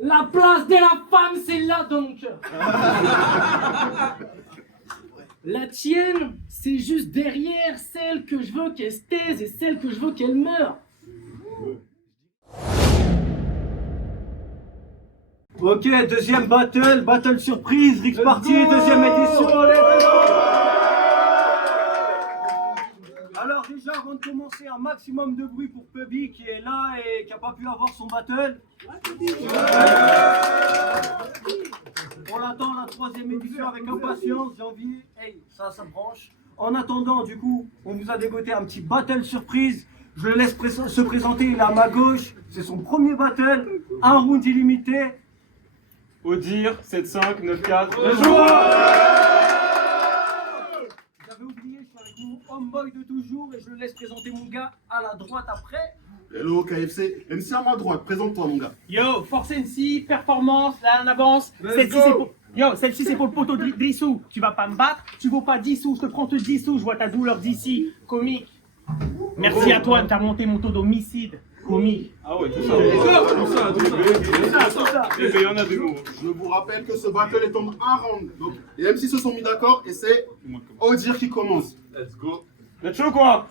La place de la femme, c'est là donc. La tienne, c'est juste derrière celle que je veux qu'elle se taise et celle que je veux qu'elle meure. Ok, deuxième battle surprise, Rix Party, deuxième édition. Alors déjà, avant de commencer, un maximum de bruit pour Puby qui est là et qui n'a pas pu avoir son battle. On attend la troisième édition avec impatience, j'ai envie. Hey, ça branche. En attendant, du coup, on vous a dégoté un petit battle surprise. Je le laisse se présenter, il est à ma gauche. C'est son premier battle, un round illimité. Odir, 7-5, 9-4. Vous avez oublié, je suis avec mon homeboy de toujours et je le laisse présenter mon gars à la droite après. Hello KFC, MC à ma droite, présente-toi mon gars. Yo, Force NC, performance, là en avance. Celle-ci c'est pour le poteau de Drissou. Tu vas pas me battre, tu vaux pas 10 sous, je te prends te 10 sous, je vois ta douleur d'ici. Comique. Merci à toi, t'as monté mon taux d'homicide. Comique. Ah ouais, tout ça. Et ben, il y en a des mots. Je vous rappelle que ce battle est en un round. Donc les MC se sont mis d'accord et c'est Odir qui commence. Let's go. Vous êtes chaud quoi?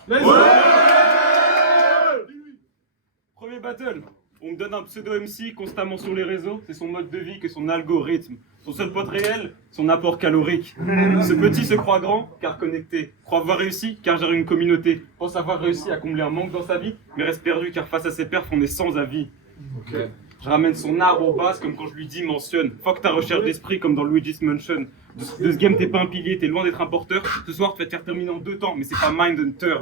Premier battle. On me donne un pseudo MC constamment sur les réseaux, c'est son mode de vie que son algorithme. Son seul pote réel, son apport calorique. Ce petit se croit grand, car connecté. Croit avoir réussi, car gère une communauté. Pense avoir réussi à combler un manque dans sa vie, mais reste perdu, car face à ses perfs, on est sans avis. Ok. Je ramène son arbre au bas, comme quand je lui dis mentionne. Fuck ta recherche d'esprit, comme dans Luigi's Mansion. De ce game, t'es pas un pilier, t'es loin d'être un porteur. Ce soir, tu vas te faire terminer en 2 temps, mais c'est pas Mindhunter.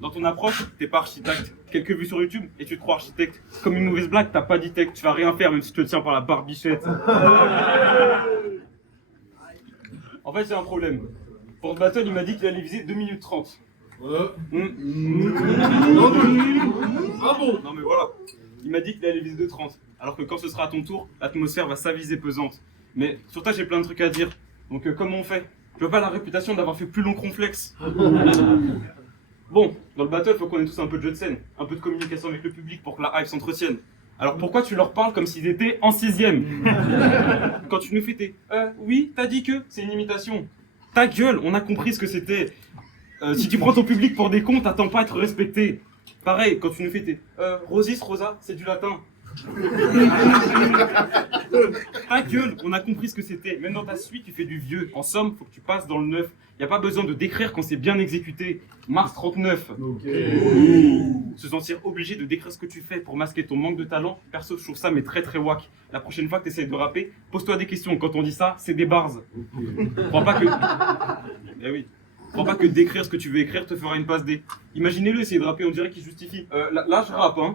Dans ton approche, t'es pas architecte. Quelques vues sur YouTube et tu te crois architecte. Comme une mauvaise blague, t'as pas d'itech. Tu vas rien faire même si tu te tiens par la barbichette. En fait, c'est un problème. Pour ce battle, il m'a dit qu'il allait viser 2 minutes 30. Ah bon? Non mais voilà. Il m'a dit qu'il allait viser 2,30. Alors que quand ce sera à ton tour, l'atmosphère va s'aviser pesante. Mais sur toi, j'ai plein de trucs à dire. Donc comment on fait? Je veux pas la réputation d'avoir fait plus long qu'Ronflex. Bon, dans le battle, faut qu'on ait tous un peu de jeu de scène, un peu de communication avec le public pour que la hype s'entretienne. Alors pourquoi tu leur parles comme s'ils étaient en 6ème? Quand tu nous fais tes oui, t'as dit que c'est une imitation. Ta gueule, on a compris ce que c'était. Si tu prends ton public pour des cons, t'attends pas à être respecté. Pareil, quand tu nous fais tes Rosis, Rosa, c'est du latin. Ta gueule, on a compris ce que c'était. Même dans ta suite, tu fais du vieux. En somme, faut que tu passes dans le neuf. Y a pas besoin de décrire quand c'est bien exécuté. Mars 39. Se sentir obligé de décrire ce que tu fais pour masquer ton manque de talent, perso, je trouve ça mais très très wack. La prochaine fois que tu essaies de rapper, pose-toi des questions. Quand on dit ça, c'est des bars. Crois pas que... Eh oui. Crois pas que décrire ce que tu veux écrire te fera une passe D. Imaginez-le essayer de rapper, on dirait qu'il justifie. Là, je rappe, hein.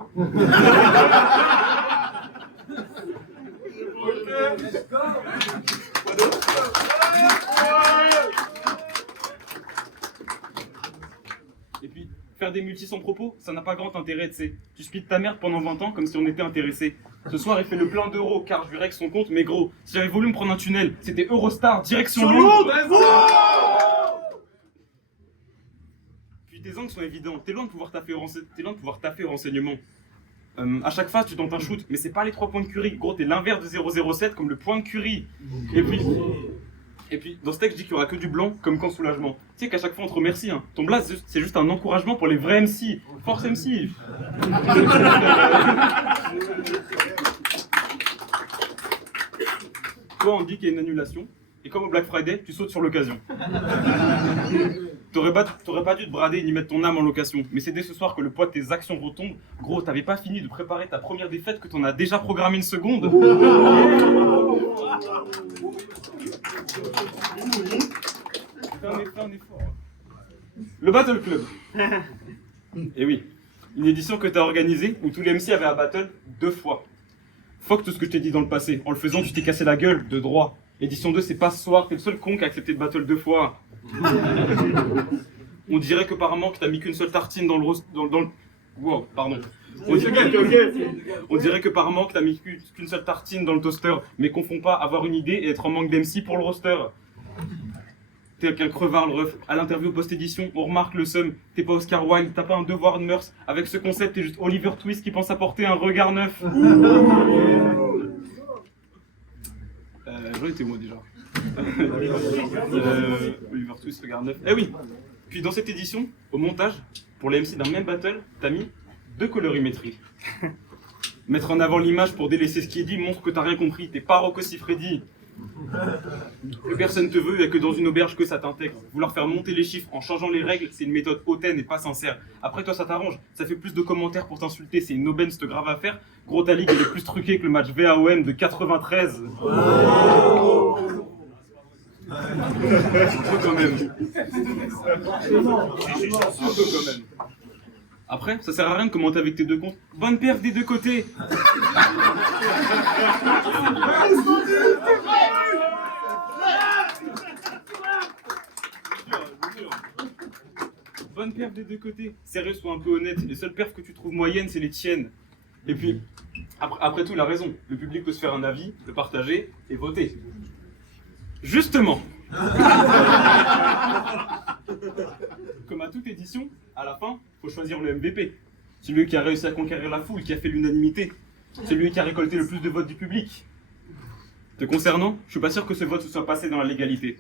Et puis, faire des multis sans propos, ça n'a pas grand intérêt, tu sais. Tu speed ta merde pendant 20 ans comme si on était intéressé. Ce soir, il fait le plein d'euros car je lui règle son compte, mais gros, si j'avais voulu me prendre un tunnel, c'était Eurostar, direction Londres. Puis tes angles sont évidents, t'es loin de pouvoir taffer au renseignement. À chaque phase, tu tentes un shoot, mais c'est pas les 3 points de Curie. Gros, t'es l'inverse de 007 comme le point de Curie. Et puis, dans ce texte, je dis qu'il y aura que du blanc, comme quand soulagement. Tu sais qu'à chaque fois, on te remercie. Hein. Ton blaze, c'est juste un encouragement pour les vrais MC. Force MC. Toi, on dit qu'il y a une annulation. Et comme au Black Friday, tu sautes sur l'occasion. T'aurais pas dû te brader ni mettre ton âme en location. Mais c'est dès ce soir que le poids de tes actions retombe. Gros, t'avais pas fini de préparer ta première défaite que t'en as déjà programmé une seconde. Fais un effort. Le Battle Club. Et oui, une édition que t'as organisée où tous les MC avaient un battle 2 fois. Fuck tout ce que je t'ai dit dans le passé. En le faisant, tu t'es cassé la gueule de droit. Édition 2, c'est pas ce soir, t'es le seul con qui a accepté de battle 2 fois. On dirait que par manque, t'as mis qu'une seule tartine dans le Wow, pardon. On dirait que par manque, t'as mis qu'une seule tartine dans le toaster. Mais confonds pas avoir une idée et être en manque d'MC pour le roster. T'es qu'un crevard, le ref. À l'interview post-édition, on remarque le seum. T'es pas Oscar Wilde, t'as pas un devoir de mœurs. Avec ce concept, t'es juste Oliver Twist qui pense apporter un regard neuf. J'en étais moi déjà. Oliver Twist, regard neuf. Eh oui. Puis dans cette édition, au montage, pour les MC d'un même battle, t'as mis 2 colorimétries. Mettre en avant l'image pour délaisser ce qui est dit montre que t'as rien compris. T'es pas Rocco Siffredi. Plus personne te veut, il n'y a que dans une auberge que ça t'intègre. Vouloir faire monter les chiffres en changeant les règles, c'est une méthode hautaine et pas sincère. Après toi ça t'arrange, ça fait plus de commentaires pour t'insulter, c'est une aubaine cette grave affaire. Gros ta ligue elle est plus truquée que le match VAOM de 93. Un peu quand même. Un peu quand même. Après, ça sert à rien de commenter avec tes deux comptes. Bonne perf des deux côtés. Bonne perf des deux côtés. Sérieux, sois un peu honnête. Les seules perfs que tu trouves moyennes, c'est les tiennes. Et puis, après tout, la raison. Le public peut se faire un avis, le partager et voter. Justement. Comme à toute édition, à la fin, faut choisir le MVP. Celui qui a réussi à conquérir la foule, qui a fait l'unanimité. Celui qui a récolté le plus de votes du public. Te concernant, je suis pas sûr que ce vote se soit passé dans la légalité.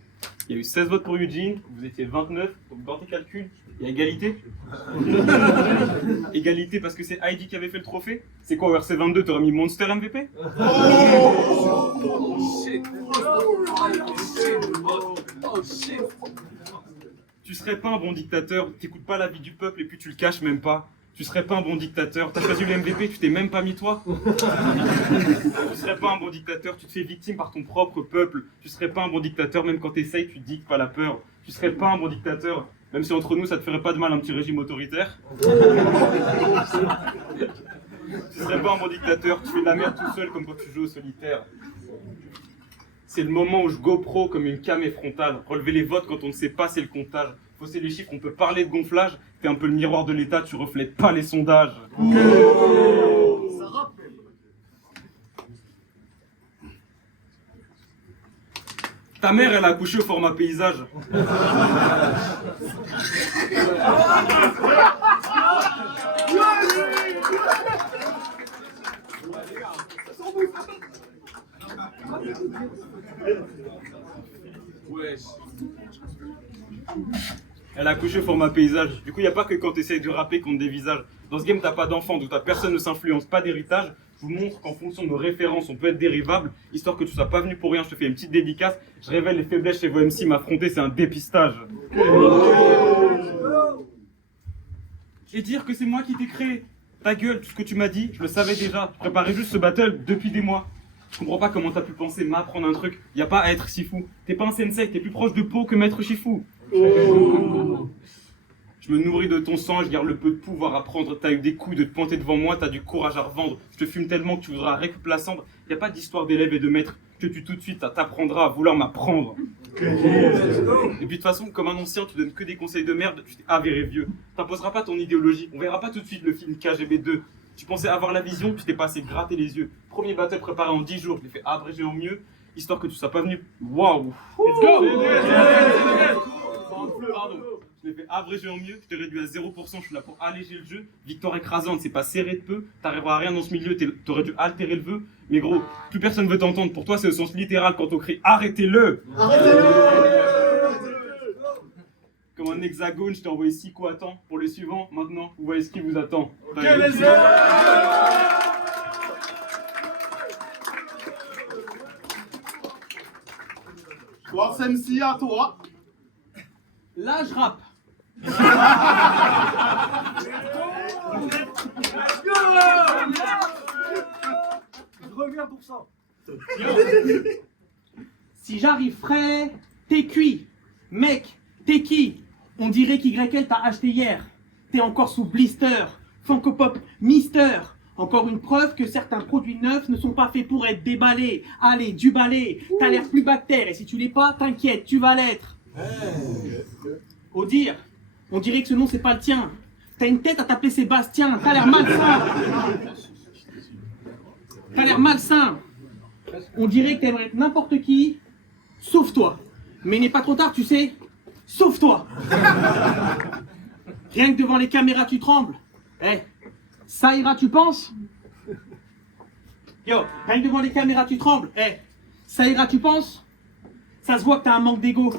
Il y a eu 16 votes pour Eugene, vous étiez 29, donc dans tes calculs, il y a égalité. Égalité parce que c'est Heidi qui avait fait le trophée. C'est quoi, au RC22, t'aurais mis Monster MVP? Tu serais pas un bon dictateur, t'écoutes pas l'avis du peuple et puis tu le caches même pas. Tu serais pas un bon dictateur, t'as choisi le MVP, tu t'es même pas mis toi. Tu serais pas un bon dictateur, tu te fais victime par ton propre peuple. Tu serais pas un bon dictateur, même quand t'essayes, tu dictes pas la peur. Tu serais pas un bon dictateur, même si entre nous ça te ferait pas de mal un petit régime autoritaire. Tu serais pas un bon dictateur, tu fais de la merde tout seul comme quand tu joues au solitaire. C'est le moment où je GoPro comme une cam frontale. Relever les votes quand on ne sait pas c'est le comptage. Fausser les chiffres, on peut parler de gonflage. T'es un peu le miroir de l'État, tu reflètes pas les sondages. Ta mère, elle a accouché au format paysage. Elle a accouché au format paysage. Du coup, il n'y a pas que quand tu essayes de rapper qu'on te dévisage. Dans ce game, t'as pas d'enfant, d'où ta personne ne s'influence, pas d'héritage. Je vous montre qu'en fonction de nos références, on peut être dérivable. Histoire que tu sois pas venu pour rien, je te fais une petite dédicace. Je révèle les faiblesses chez vos MC, m'affronter, c'est un dépistage. Et dire que c'est moi qui t'ai créé. Ta gueule, tout ce que tu m'as dit, je le savais déjà. Je préparais juste ce battle depuis des mois. Je comprends pas comment t'as pu penser m'apprendre un truc. Y a pas à être si fou. T'es pas un sensei, t'es plus proche de Po que Maître Shifu. Je me nourris de ton sang, je garde le peu de pouvoir à prendre. T'as eu des couilles de te pointer devant moi, t'as du courage à revendre. Je te fume tellement que tu voudras récupérer la cendre. Y a pas d'histoire d'élève et de maître. Je te tue tout de suite, ça t'apprendra à vouloir m'apprendre. Et puis de toute façon, comme un ancien, tu donnes que des conseils de merde, tu t'es avéré vieux. T'imposeras pas ton idéologie, on verra pas tout de suite le film KGB 2. Tu pensais avoir la vision, tu t'es pas assez gratter les yeux. Premier battle préparé en 10 jours, je l'ai fait abréger en mieux, histoire que tu sois pas venu. Waouh! Let's go! Pardon. Je l'ai fait abréger en mieux, je t'ai réduit à 0%, je suis là pour alléger le jeu. Victoire écrasante, c'est pas serré de peu, t'arriveras à rien dans ce milieu, t'aurais dû altérer le vœu. Mais gros, plus personne veut t'entendre, pour toi c'est au sens littéral quand on crie arrêtez-le! Comme un hexagone, je t'ai envoyé 6 coatants. Pour le suivant, maintenant, vous voyez ce qui vous attend. Force MC à toi. Là, je rappe. Je reviens pour ça. Si j'arrive frais, t'es cuit. Mec, t'es qui? On dirait qu'YL t'a acheté hier. T'es encore sous blister. Funko Pop Mister. Encore une preuve que certains produits neufs ne sont pas faits pour être déballés. Allez, du balai. T'as l'air plus bactère et si tu l'es pas, t'inquiète, tu vas l'être. Au dire, on dirait que ce nom c'est pas le tien. T'as une tête à t'appeler Sébastien. T'as l'air malsain. T'as l'air malsain. On dirait que t'aimerais être n'importe qui, sauf toi. Mais il n'est pas trop tard, tu sais. sauf toi. Rien que devant les caméras, tu trembles. Eh, ça ira, tu penses? Yo, rien que devant les caméras, tu trembles. Eh, ça ira, tu penses? Ça se voit que t'as un manque d'ego.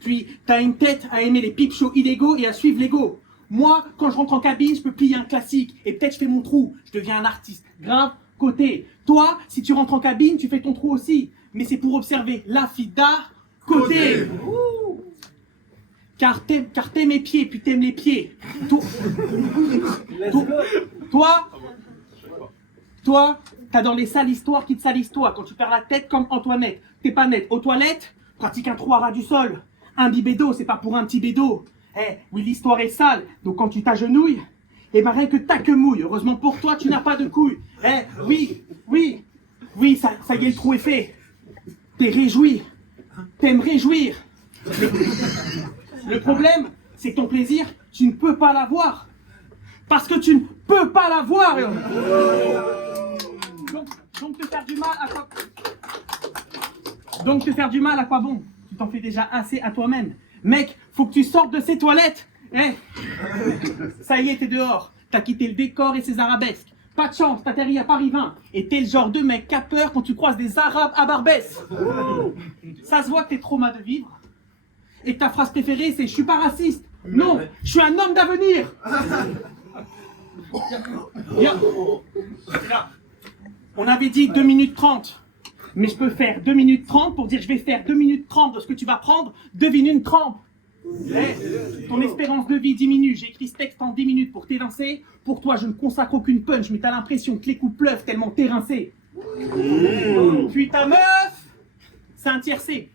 Puis, t'as une tête à aimer les pipe shows illégaux et à suivre l'ego. Moi, quand je rentre en cabine, je peux plier un classique. Et peut-être je fais mon trou. Je deviens un artiste. Grave, côté. Toi, si tu rentres en cabine, tu fais ton trou aussi. Mais c'est pour observer la fille d'art, côté. Ouh. Car t'aimes mes pieds, puis t'aimes les pieds. Toi, t'adores les sales histoires qui te salissent toi. Quand tu perds la tête comme Antoinette. T'es pas net. Aux toilettes, pratique un trou à ras du sol. Un bibédo, c'est pas pour un petit bédo. Eh, oui, l'histoire est sale. Donc quand tu t'agenouilles, eh ben rien que ta queue mouille. Heureusement pour toi, tu n'as pas de couilles. Eh, oui, ça y est, le trou est fait. T'es réjoui. T'aimes réjouir. Le problème, c'est que ton plaisir, tu ne peux pas l'avoir. Parce que tu ne peux pas l'avoir. Donc te faire du mal à quoi... Donc te faire du mal à quoi bon? Tu t'en fais déjà assez à toi-même. Mec, faut que tu sortes de ces toilettes. Eh, ça y est, t'es dehors. T'as quitté le décor et ses arabesques. Pas de chance, t'atterris à Paris 20. Et t'es le genre de mec qui a peur quand tu croises des arabes à Barbès. Ça se voit que t'es trop mal de vivre. Et que ta phrase préférée, c'est « je suis pas raciste ». Non, je suis un homme d'avenir. On avait dit 2 minutes 30. Mais je peux faire 2 minutes 30 pour dire je vais faire 2 minutes 30 de ce que tu vas prendre, devine une trempe. Ton espérance de vie diminue. J'ai écrit ce texte en 10 minutes pour t'évincer. Pour toi, je ne consacre aucune punch, mais t'as l'impression que les coups pleuvent tellement t'es rincé. Puis ta meuf, c'est un tiercé.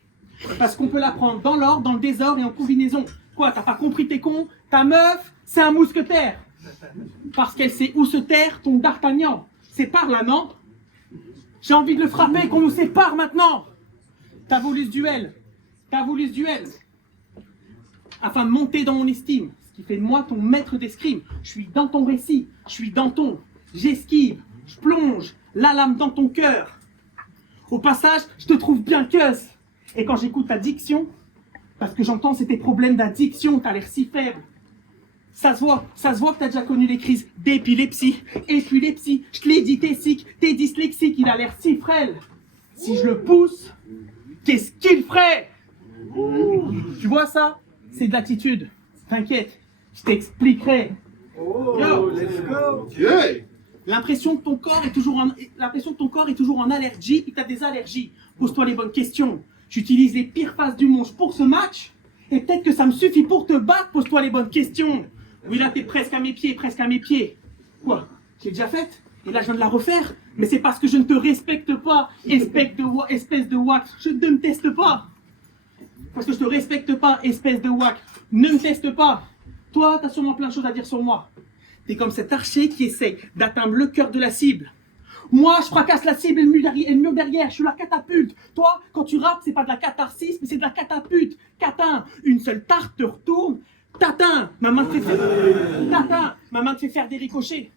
Parce qu'on peut la prendre dans l'ordre, dans le désordre et en combinaison. Quoi, t'as pas compris, t'es con? Ta meuf, c'est un mousquetaire. Parce qu'elle sait où se taire, ton d'Artagnan. C'est par là, non? J'ai envie de le frapper, qu'on nous sépare maintenant. T'as voulu ce duel. Afin de monter dans mon estime. Ce qui fait de moi ton maître d'escrime. Je suis dans ton récit. J'esquive. Je plonge la lame dans ton cœur. Au passage, je te trouve bien queuse. Et quand j'écoute ta diction, parce que j'entends c'est tes problèmes d'addiction, t'as l'air si faible. Ça se voit que t'as déjà connu les crises d'épilepsie. Épilepsie, je te l'ai dit, t'es sick, t'es dyslexique, il a l'air si frêle. Si je le pousse, qu'est-ce qu'il ferait? Tu vois ça? C'est de l'attitude. T'inquiète, je t'expliquerai. Yo. Let's go. Yeah. L'impression que ton corps est toujours en allergie et que t'as des allergies. Pose-toi les bonnes questions. J'utilise les pires phases du monde pour ce match. Et peut-être que ça me suffit pour te battre. Pose-toi les bonnes questions. Oui, là, t'es presque à mes pieds. Quoi? J'ai déjà faite? Et là, je viens de la refaire? Mais c'est parce que je ne te respecte pas. Espèce de wack. Je ne me teste pas. Parce que je te respecte pas, espèce de wack. Ne me teste pas. Toi, t'as sûrement plein de choses à dire sur moi. T'es comme cet archer qui essaie d'atteindre le cœur de la cible. Moi, je fracasse la cible et le mur derrière. Je suis la catapulte. Toi, quand tu rappes, c'est pas de la catharsis, mais c'est de la catapulte. Catin, une seule tarte te retourne. Tatin, ma main te fait faire des ricochets.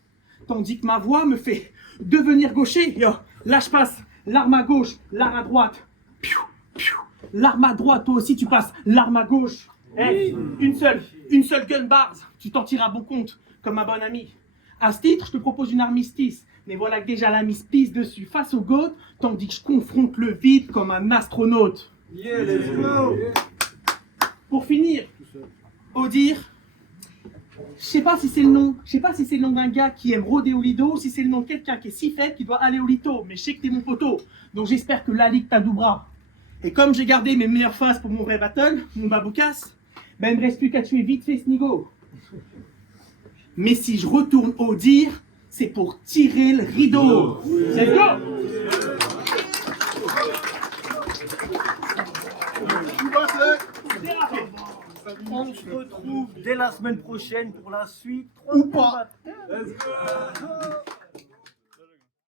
Tandis que ma voix me fait devenir gaucher. Yo, là, je passe l'arme à gauche, l'arme à droite. Piou, piou. L'arme à droite, toi aussi, tu passes l'arme à gauche. Eh, une seule gun bars. Tu t'en tires à bon compte, comme ma bonne amie. À ce titre, je te propose une armistice. Mais voilà que déjà la mise pisse dessus face au goth, tandis que je confronte le vide comme un astronaute. Yeah, let's go. Pour finir, Odir, je sais pas si c'est le nom d'un gars qui aime rôder au lido, ou si c'est le nom de quelqu'un qui est si faible qu'il doit aller au lito, mais je sais que t'es mon poteau, donc j'espère que la ligue t'adoubera. Et comme j'ai gardé mes meilleures phases pour mon vrai battle, mon baboucasse, ben il me reste plus qu'à tuer vite fait Snigo. Mais si je retourne au dire, c'est pour tirer le rideau. Let's go! On se retrouve dès la semaine prochaine pour la suite. Ou pas. Let's go.